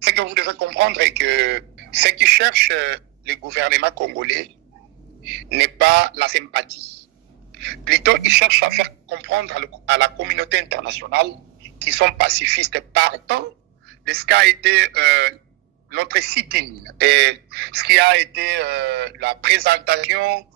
Ce que vous devez comprendre est que ce qui cherche le gouvernement congolais n'est pas la sympathie. Plutôt, il cherche à faire comprendre à la communauté internationale qui sont pacifistes partant de ce qu'a été notre sit-in et ce qui a été la présentation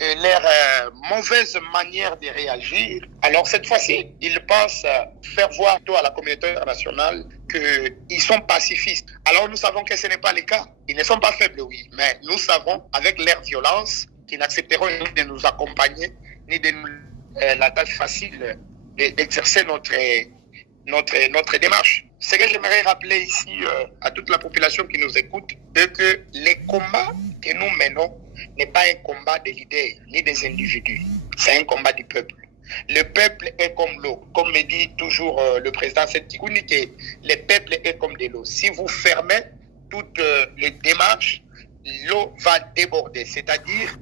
et leur mauvaise manière de réagir. Alors cette fois-ci, ils pensent faire voir à la communauté internationale qu'ils sont pacifistes. Alors nous savons que ce n'est pas le cas. Ils ne sont pas faibles, oui, mais nous savons, avec leur violence, qu'ils n'accepteront ni de nous accompagner, ni de nous la tâche facile d'exercer notre démarche. Ce que j'aimerais rappeler ici à toute la population qui nous écoute, c'est que les combats que nous menons n'est pas un combat des leaders ni des individus, c'est un combat du peuple. Le peuple est comme l'eau. Comme me dit toujours le président Sétikouni, que le peuple est comme de l'eau. Si vous fermez toutes les démarches, l'eau va déborder. C'est-à-dire,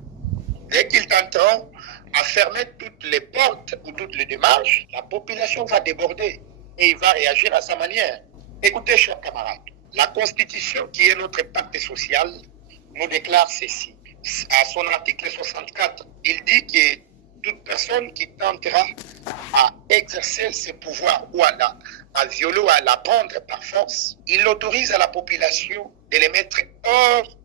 dès qu'ils tenteront à fermer toutes les portes ou toutes les démarches, la population va déborder et il va réagir à sa manière. Écoutez, chers camarades, la Constitution, qui est notre pacte social, nous déclare ceci. À son article 64, il dit que toute personne qui tentera à exercer ses pouvoirs ou à violer ou à la prendre par force, il autorise à la population de les mettre hors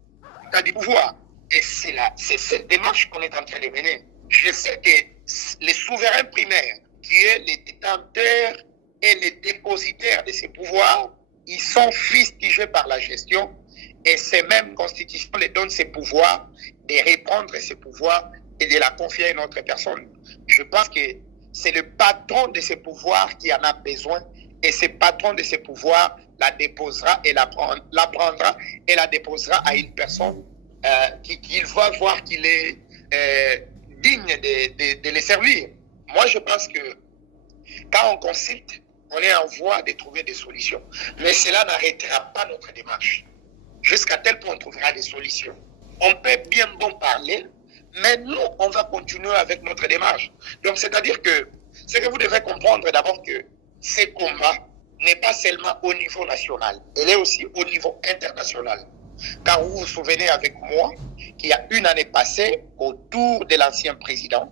du pouvoir. Et c'est cette démarche qu'on est en train de mener. Je sais que les souverains primaires, qui est les détenteurs et les dépositaires de ces pouvoirs, ils sont fustigés par la gestion et ces mêmes constitutions les donnent ces pouvoirs de reprendre ces pouvoirs et de la confier à une autre personne. Je pense que c'est le patron de ces pouvoirs qui en a besoin et ce patron de ces pouvoirs la déposera et la prendra et la déposera à une personne qu'il va voir qu'il est digne de les servir. Moi, je pense que quand on consulte, on est en voie de trouver des solutions. Mais cela n'arrêtera pas notre démarche. Jusqu'à tel point on trouvera des solutions. On peut bien bon parler, mais nous, on va continuer avec notre démarche. Donc, c'est-à-dire que ce que vous devez comprendre d'abord que ces combats n'est pas seulement au niveau national, elle est aussi au niveau international. Car vous vous souvenez avec moi qu'il y a une année passée, autour de l'ancien président,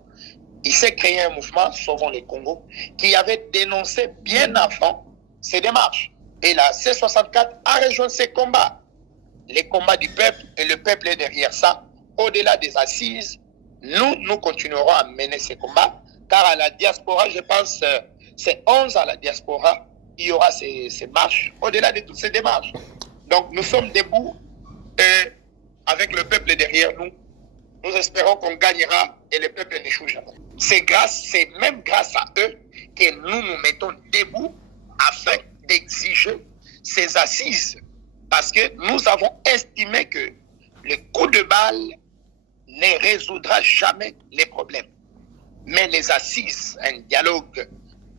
il s'est créé un mouvement, Sauvons les Congo, qui avait dénoncé bien avant ces démarches. Et la C64 a rejoint ces combats. Les combats du peuple, et le peuple est derrière ça. Au-delà des assises, nous continuerons à mener ces combats, car à la diaspora, je pense, c'est 11 à la diaspora, il y aura ces marches, au-delà de toutes ces démarches. Donc nous sommes debout, et avec le peuple derrière nous, nous espérons qu'on gagnera et le peuple n'échoue jamais. C'est même grâce à eux que nous nous mettons debout afin d'exiger ces assises. Parce que nous avons estimé que le coup de balle ne résoudra jamais les problèmes. Mais les assises, un dialogue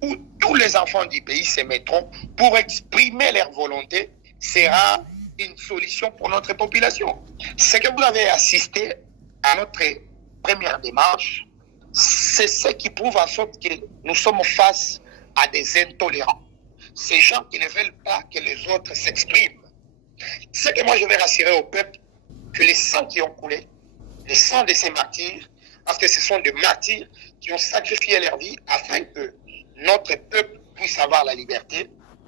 où tous les enfants du pays se mettront pour exprimer leur volonté, sera une solution pour notre population. Ce que vous avez assisté à notre première démarche, c'est ce qui prouve en sorte que nous sommes face à des intolérants. Ces gens qui ne veulent pas que les autres s'expriment. Ce que moi je vais rassurer au peuple, que les sangs qui ont coulé, les sangs de ces martyrs, parce que ce sont des martyrs qui ont sacrifié leur vie afin que notre peuple puisse avoir la liberté,